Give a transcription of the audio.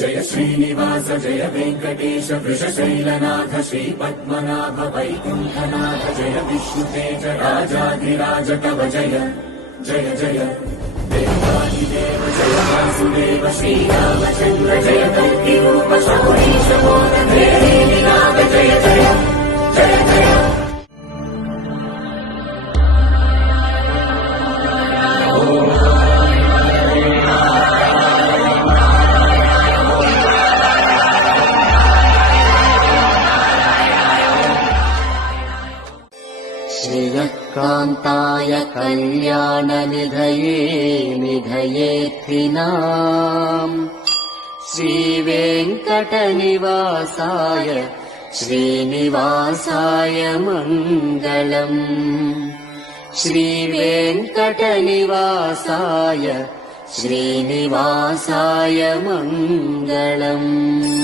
जय श्रीनिवास जय वेंकटेश वृषशैलनाथ श्रीपद्मनाभ वैकुण्ठनाथ जय विष्णुतेज राजाधिराज तव जय जय जय देवादिदेव जय वासुदेव श्रीरामचन्द्र जय कल्किरूप शौरीश मोदनाथ जय जय जय जय कान्ताय कल्याणनिधये निधयेऽर्थिनाम् श्रीवेङ्कटनिवासाय श्रीनिवासाय मङ्गलम् श्रीवेङ्कटनिवासाय श्रीनिवासाय मङ्गलम्।